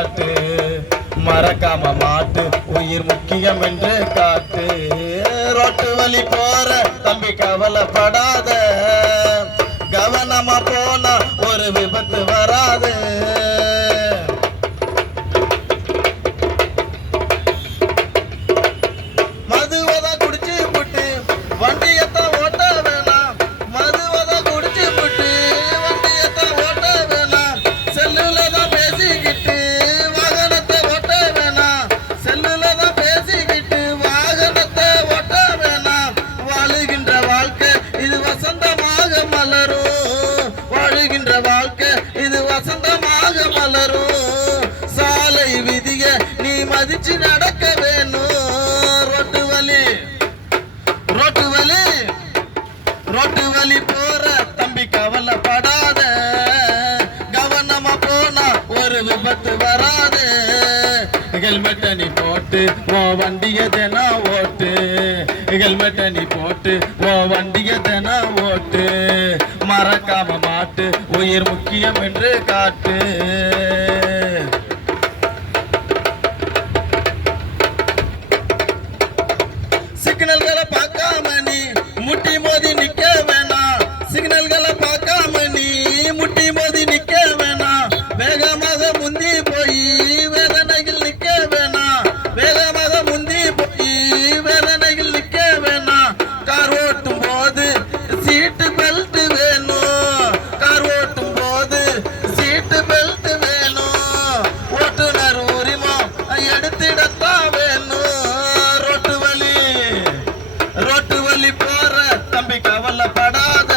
காட்டு, மறக்காம மாட்டு உயிர் முக்கியம் என்று காட்டு. ரோட்டு வழி போற தம்பி கவலைப்படாத, கவனமா போனா ஒரு விபத்து வராது. மதுவதா குடிச்சு புட்டு வண்டியத்தான் ஓட்ட வேணாம், மதுவதா குடிச்சு புட்டு வண்டியத்தான் ஓட்ட வேணாம். செல்லுல தான் பேசிக்கிட்டு வாகனத்தை ஓட்ட வேணாம், செல்லுல தான் பேசிக்கிட்டு வாகனத்தை ஓட்ட வேணாம். வாழுகின்ற வாழ்க்கை இது வசந்தமாக மலரும், வாழுகின்ற வாழ்க்கை இது வசந்தமாக மலரும். சாலை விதிய நீ மதிச்சு நடக்க வேணும். ரோட்டு வலி ரோட்டு வலி ரோட்டு வலி போற தம்பி கவலைப்படாத, கவனமா போனா ஒரு விபத்து வராது. ஹெல்மெட்டை நீ போட்டு ஓ வண்டிய தினம் ஓட்டு, ஹெல்மெட்டை நீ போட்டு ஓ வண்டிய தினம் ஓட்டு. மறக்காம மாட்டு உயிர் முக்கியம் என்று காட்டு. சிக்னல்களை பார்க்காம நீ முட்டி மோதி நிக்க வேணாம், சிக்னல்களை பார்க்காம நீ முட்டி மோதி நிக்க வேணாம். வேகமாக முந்தி போய் வேதனைகள் நிக்க வேணாம், வேகமாக முந்தி போய் வேதனைகள் நிக்க வேணாம். கார் ஓட்டும் போது சீட்டு பெல்ட் வேணும், கார் ஓட்டும் போது சீட்டு பெல்ட் வேணும். ஓட்டுநர் உரிமம் எடுத்திடத்தான் வேணும். ரோட்டு வழி போற தம்பி கவலைப்படாத,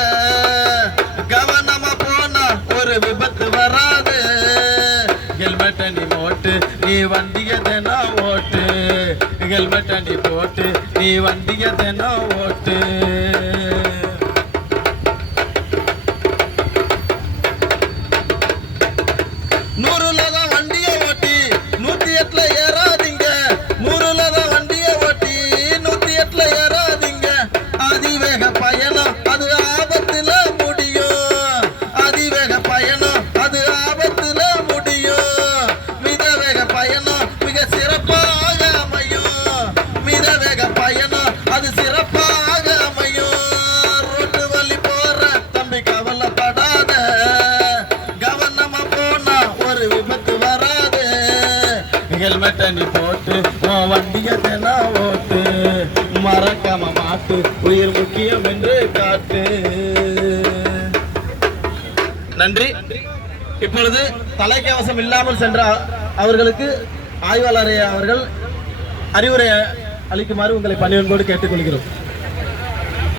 கவனமா போனா ஒரு விபத்து வராது. ஹெல்மெட்டை நீ போட்டு நீ வண்டிய தினம் ஓட்டு, ஹெல்மெட்டை நீ போட்டு நீ வண்டிய தினம் ஓட்டு. நூறுல தான் வண்டிய ஓட்டி 108ல ஏறாதீங்க, நூறுல தான் வண்டிய ஓட்டி 108ல ஏறாதீங்க. அதிவேக பயணம் அது ஆபத்துல முடியும், அதிவேக பயணம் அது ஆபத்துல முடியும். மிதவேக பயணம் மிக சிறப்பாக அமையும், மிதவேக பயணம் அது சிறப்பாக அமையும். ரோட்டு வழி போற தம்பி கவலைப்படாத, கவனமா போனா ஒரு விபத்து வராது. ஹெல்மெட்டை நீ போட்டு உன் வண்டிய தினம் ஓட்டு, மறக்காம மாட்டு உயிர் முக்கியம் என்று காட்டு. நன்றி. இப்பொழுது தலைக்கவசம் இல்லாமல் சென்ற அவர்களுக்கு ஆய்வாளர் அவர்கள் அறிவுரை அளிக்குமாறு உங்களை பணிவன்போடு கேட்டுக்கொள்கிறோம்.